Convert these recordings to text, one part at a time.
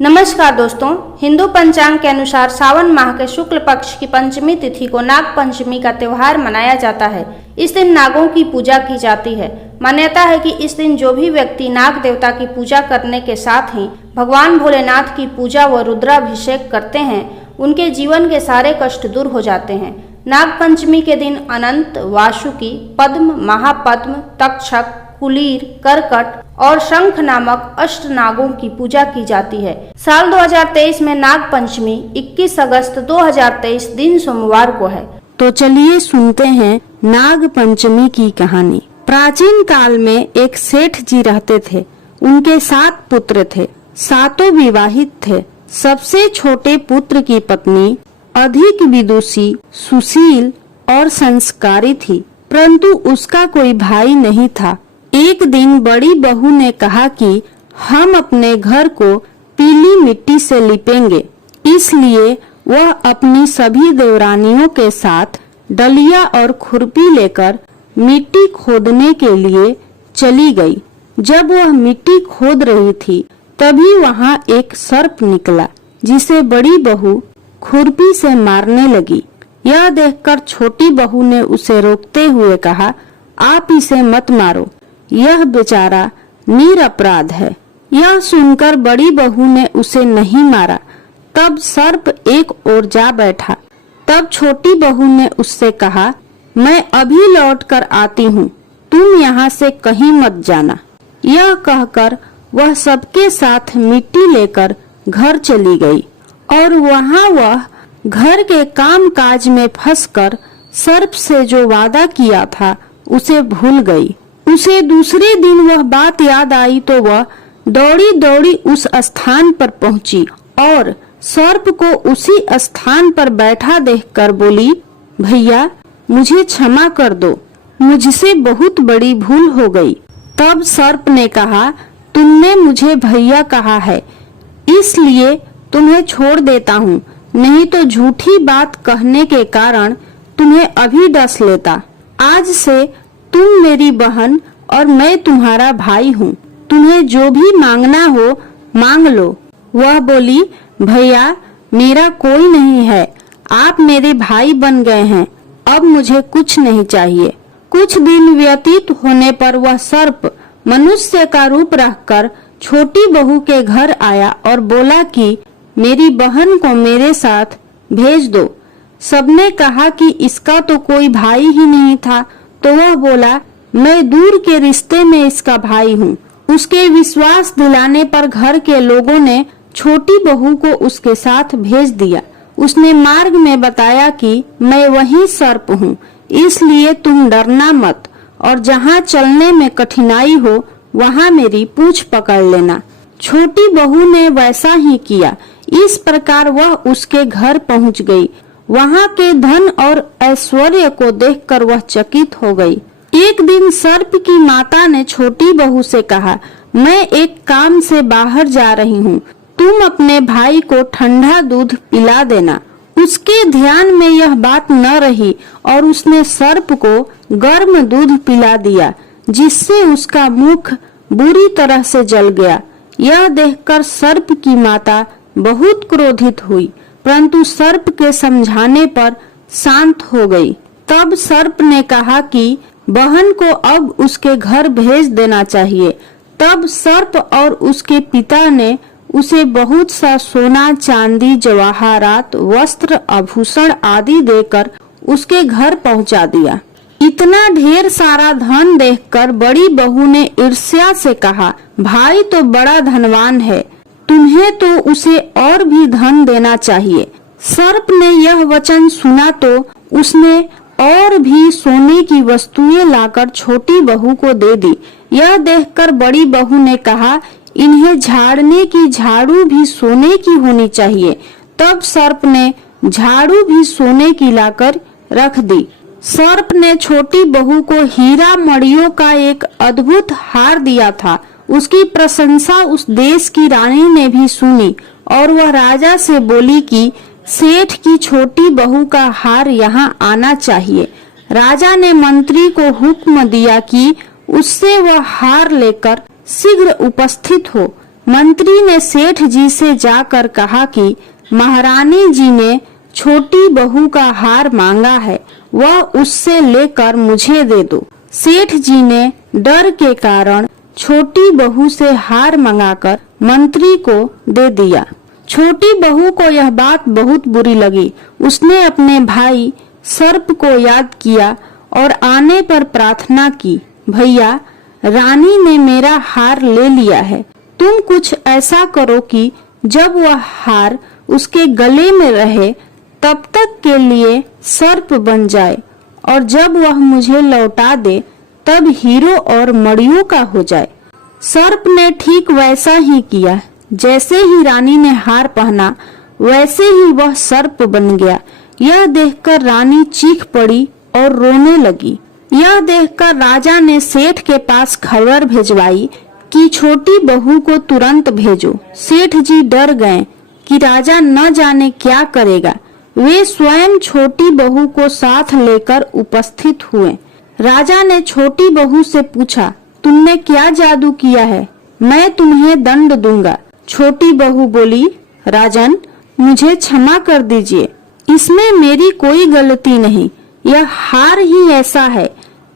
नमस्कार दोस्तों, हिंदू पंचांग के अनुसार सावन माह के शुक्ल पक्ष की पंचमी तिथि को नाग पंचमी का त्योहार मनाया जाता है। इस दिन नागों की पूजा की जाती है। मान्यता है कि इस दिन जो भी व्यक्ति नाग देवता की पूजा करने के साथ ही भगवान भोलेनाथ की पूजा व रुद्राभिषेक करते हैं, उनके जीवन के सारे कष्ट दूर हो जाते हैं। नाग पंचमी के दिन अनंत, वासुकी, पद्म, महापद्म, तक्षक, कुलीर, करकट और शंख नामक अष्ट नागों की पूजा की जाती है। साल 2023 में नाग पंचमी 21 अगस्त 2023 दिन सोमवार को है। तो चलिए सुनते हैं नाग पंचमी की कहानी। प्राचीन काल में एक सेठ जी रहते थे। उनके 7 पुत्र थे, सातों विवाहित थे। सबसे छोटे पुत्र की पत्नी अधिक विदुषी, सुशील और संस्कारी थी, परंतु उसका कोई भाई नहीं था। एक दिन बड़ी बहू ने कहा कि हम अपने घर को पीली मिट्टी से लिपेंगे, इसलिए वह अपनी सभी देवरानियों के साथ डलिया और खुरपी लेकर मिट्टी खोदने के लिए चली गई। जब वह मिट्टी खोद रही थी, तभी वहां एक सर्प निकला, जिसे बड़ी बहू खुरपी से मारने लगी। यह देखकर छोटी बहू ने उसे रोकते हुए कहा, आप इसे मत मारो, यह बेचारा निरपराध है। यह सुनकर बड़ी बहू ने उसे नहीं मारा। तब सर्प एक ओर जा बैठा। तब छोटी बहू ने उससे कहा, मैं अभी लौट कर आती हूँ, तुम यहाँ से कहीं मत जाना। यह कहकर वह सबके साथ मिट्टी लेकर घर चली गई और वहाँ वह घर के काम काज में फंसकर सर्प से जो वादा किया था उसे भूल गई। उसे दूसरे दिन वह बात याद आई तो वह दौड़ी दौड़ी उस स्थान पर पहुंची और सर्प को उसी स्थान पर बैठा देखकर बोली, भैया मुझे क्षमा कर दो, मुझसे बहुत बड़ी भूल हो गई। तब सर्प ने कहा, तुमने मुझे भैया कहा है, इसलिए तुम्हें छोड़ देता हूँ, नहीं तो झूठी बात कहने के कारण तुम्हें अभी डस लेता। आज से तुम मेरी बहन और मैं तुम्हारा भाई हूँ, तुम्हें जो भी मांगना हो मांग लो। वह बोली, भैया मेरा कोई नहीं है, आप मेरे भाई बन गए हैं, अब मुझे कुछ नहीं चाहिए। कुछ दिन व्यतीत होने पर वह सर्प मनुष्य का रूप रखकर छोटी बहू के घर आया और बोला कि मेरी बहन को मेरे साथ भेज दो। सबने कहा कि इसका तो कोई भाई ही नहीं था, तो वह बोला, मैं दूर के रिश्ते में इसका भाई हूँ। उसके विश्वास दिलाने पर घर के लोगों ने छोटी बहू को उसके साथ भेज दिया। उसने मार्ग में बताया कि मैं वही सर्प हूँ, इसलिए तुम डरना मत और जहाँ चलने में कठिनाई हो वहाँ मेरी पूंछ पकड़ लेना। छोटी बहू ने वैसा ही किया। इस प्रकार वह उसके घर पहुँच गई। वहाँ के धन और ऐश्वर्य को देखकर वह चकित हो गई। एक दिन सर्प की माता ने छोटी बहू से कहा, मैं एक काम से बाहर जा रही हूँ, तुम अपने भाई को ठंडा दूध पिला देना। उसके ध्यान में यह बात न रही और उसने सर्प को गर्म दूध पिला दिया, जिससे उसका मुख बुरी तरह से जल गया। यह देखकर सर्प की माता बहुत क्रोधित हुई, परंतु सर्प के समझाने पर शांत हो गई। तब सर्प ने कहा कि बहन को अब उसके घर भेज देना चाहिए। तब सर्प और उसके पिता ने उसे बहुत सा सोना, चांदी, जवाहरात, वस्त्र, आभूषण आदि देकर उसके घर पहुंचा दिया। इतना ढेर सारा धन देखकर बड़ी बहू ने ईर्ष्या से कहा, भाई तो बड़ा धनवान है, तुम्हें तो उसे और भी धन देना चाहिए। सर्प ने यह वचन सुना तो उसने और भी सोने की वस्तुएं लाकर छोटी बहू को दे दी। यह देखकर बड़ी बहू ने कहा, इन्हें झाड़ने की झाड़ू भी सोने की होनी चाहिए। तब सर्प ने झाड़ू भी सोने की लाकर रख दी। सर्प ने छोटी बहू को हीरा मणियों का एक अद्भुत हार दिया था। उसकी प्रशंसा उस देश की रानी ने भी सुनी और वह राजा से बोली कि सेठ की छोटी बहू का हार यहाँ आना चाहिए। राजा ने मंत्री को हुक्म दिया कि उससे वह हार लेकर शीघ्र उपस्थित हो। मंत्री ने सेठ जी से जाकर कहा कि महारानी जी ने छोटी बहू का हार मांगा है, वह उससे लेकर मुझे दे दो। सेठ जी ने डर के कारण छोटी बहू से हार मंगाकर मंत्री को दे दिया। छोटी बहू को यह बात बहुत बुरी लगी। उसने अपने भाई सर्प को याद किया और आने पर प्रार्थना की, भैया, रानी ने मेरा हार ले लिया है, तुम कुछ ऐसा करो कि जब वह हार उसके गले में रहे तब तक के लिए सर्प बन जाए, और जब वह मुझे लौटा दे तब हीरो और मड़ियों का हो जाए। सर्प ने ठीक वैसा ही किया। जैसे ही रानी ने हार पहना वैसे ही वह सर्प बन गया। यह देखकर रानी चीख पड़ी और रोने लगी। यह देखकर राजा ने सेठ के पास खबर भिजवाई कि छोटी बहू को तुरंत भेजो। सेठ जी डर गए कि राजा न जाने क्या करेगा। वे स्वयं छोटी बहू को साथ लेकर उपस्थित हुए। राजा ने छोटी बहू से पूछा, तुमने क्या जादू किया है? मैं तुम्हें दंड दूंगा। छोटी बहू बोली, राजन, मुझे क्षमा कर दीजिए, इसमें मेरी कोई गलती नहीं। यह हार ही ऐसा है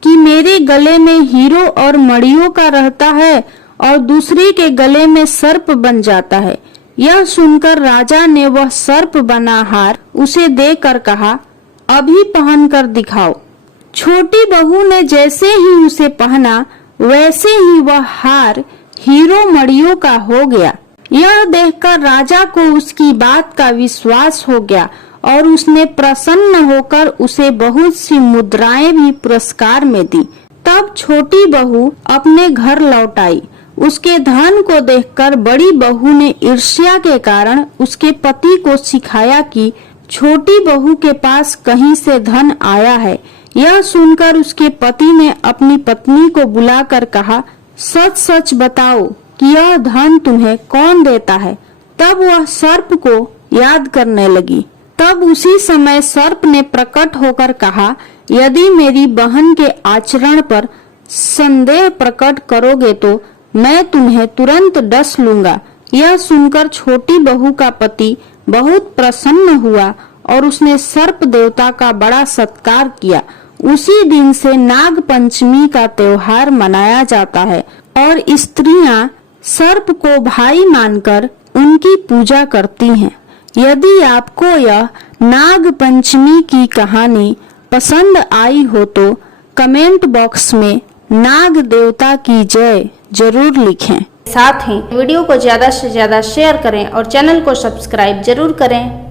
कि मेरे गले में हीरो और मड़ियों का रहता है और दूसरे के गले में सर्प बन जाता है। यह सुनकर राजा ने वह सर्प बना हार उसे देकर कहा, अभी पहन कर दिखाओ। छोटी बहू ने जैसे ही उसे पहना वैसे ही वह हार हीरो मड़ियों का हो गया। यह देखकर राजा को उसकी बात का विश्वास हो गया और उसने प्रसन्न होकर उसे बहुत सी मुद्राएं भी पुरस्कार में दी। तब छोटी बहू अपने घर लौट आई। उसके धन को देखकर बड़ी बहू ने ईर्ष्या के कारण उसके पति को सिखाया कि छोटी बहू के पास कहीं से धन आया है। यह सुनकर उसके पति ने अपनी पत्नी को बुलाकर कहा, सच सच बताओ कि यह धन तुम्हें कौन देता है? तब वह सर्प को याद करने लगी। तब उसी समय सर्प ने प्रकट होकर कहा, यदि मेरी बहन के आचरण पर संदेह प्रकट करोगे तो मैं तुम्हें तुरंत डस लूंगा। यह सुनकर छोटी बहू का पति बहुत प्रसन्न हुआ और उसने सर्प देवता का बड़ा सत्कार किया। उसी दिन से नाग पंचमी का त्योहार मनाया जाता है और स्त्रियां सर्प को भाई मानकर उनकी पूजा करती हैं। यदि आपको यह नाग पंचमी की कहानी पसंद आई हो तो कमेंट बॉक्स में नाग देवता की जय जरूर लिखें। साथ ही वीडियो को ज्यादा से ज्यादा शेयर करें और चैनल को सब्सक्राइब जरूर करें।